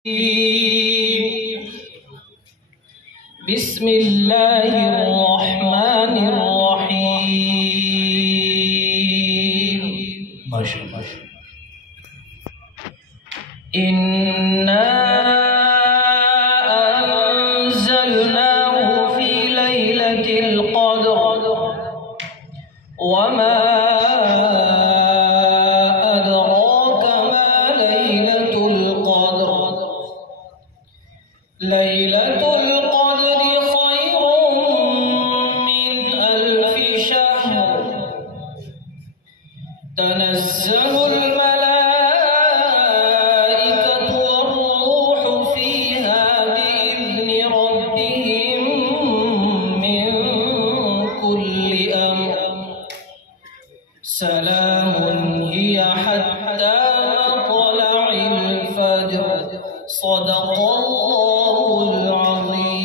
بسم الله الرحمن الرحيم. ما شاء الله. إنا أنزلناه في ليلة القدر وما أدراك ما ليلة القدر. ليلة القدر خير من 1000 شهر. تنزل الملائكة والروح فيها بإذن ربهم من كل أمر. سلام هي حتى مطلع الفجر. صدق الله العظيم.